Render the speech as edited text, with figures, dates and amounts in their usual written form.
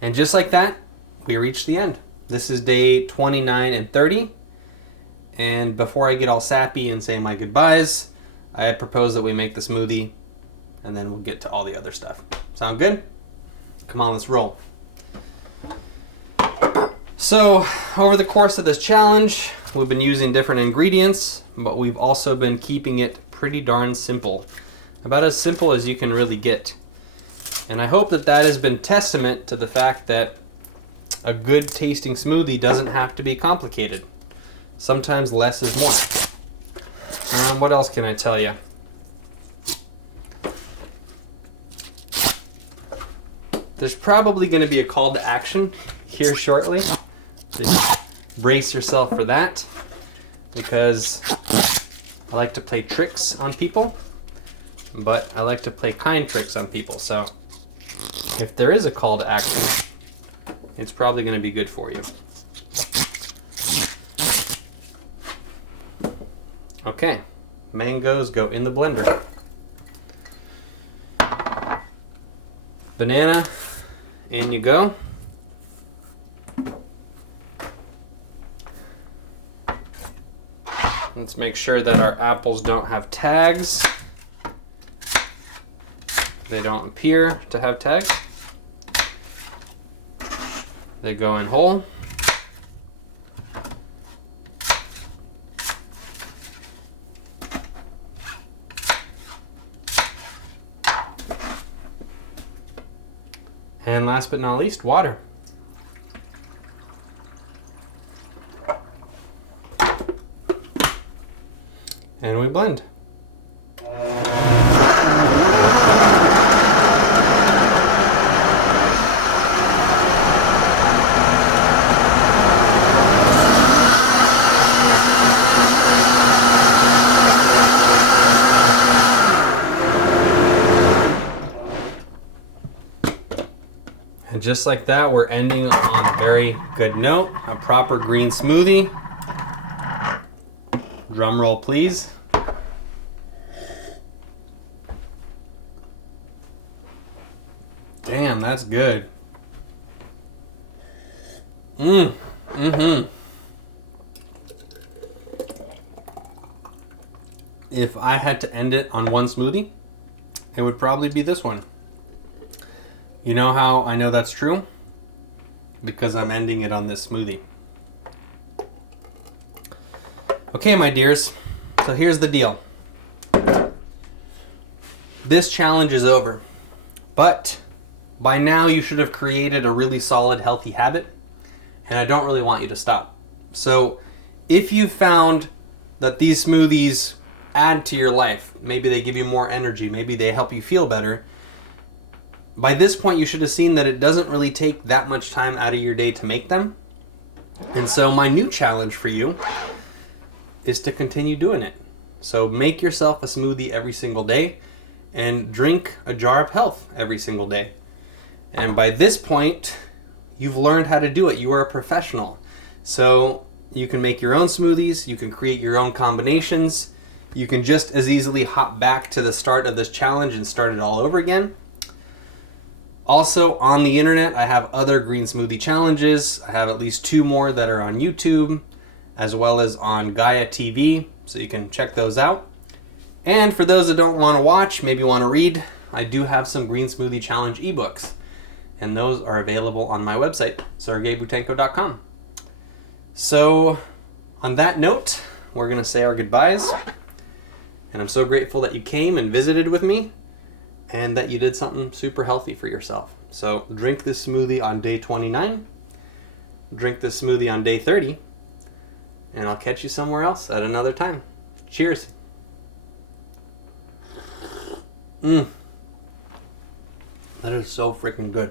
And just like that, we reached the end. This is day 29 and 30. And before I get all sappy and say my goodbyes, I propose that we make the smoothie and then we'll get to all the other stuff. Sound good? Come on, let's roll. So, over the course of this challenge, we've been using different ingredients, but we've also been keeping it pretty darn simple. About as simple as you can really get. And I hope that that has been testament to the fact that a good tasting smoothie doesn't have to be complicated. Sometimes less is more. What else can I tell you? There's probably going to be a call to action here shortly. So brace yourself for that, because I like to play tricks on people, but I like to play kind tricks on people. So if there is a call to action, it's probably going to be good for you. Okay, mangoes go in the blender. Banana, in you go. Let's make sure that our apples don't have tags. They don't appear to have tags. They go in whole. And last but not least, water. And we blend. And just like that, we're ending on a very good note. A proper green smoothie. Drum roll, please. Damn, that's good. If I had to end it on one smoothie, it would probably be this one. You know how I know that's true? Because I'm ending it on this smoothie. Okay, my dears, so here's the deal. This challenge is over, but by now you should have created a really solid, healthy habit, and I don't really want you to stop. So if you found that these smoothies add to your life, maybe they give you more energy, maybe they help you feel better, by this point you should have seen that it doesn't really take that much time out of your day to make them. And so my new challenge for you is to continue doing it. So make yourself a smoothie every single day and drink a jar of health every single day. And by this point, you've learned how to do it. You are a professional. So you can make your own smoothies, you can create your own combinations, you can just as easily hop back to the start of this challenge and start it all over again. Also, on the internet, I have other green smoothie challenges. I have at least 2 more that are on YouTube, as well as on Gaia TV, so you can check those out. And for those that don't want to watch, maybe want to read, I do have some Green Smoothie Challenge ebooks, and those are available on my website, sergeiboutenko.com. So, on that note, we're going to say our goodbyes, and I'm so grateful that you came and visited with me, and that you did something super healthy for yourself. So drink this smoothie on day 29, drink this smoothie on day 30, and I'll catch you somewhere else at another time. Cheers. That is so freaking good.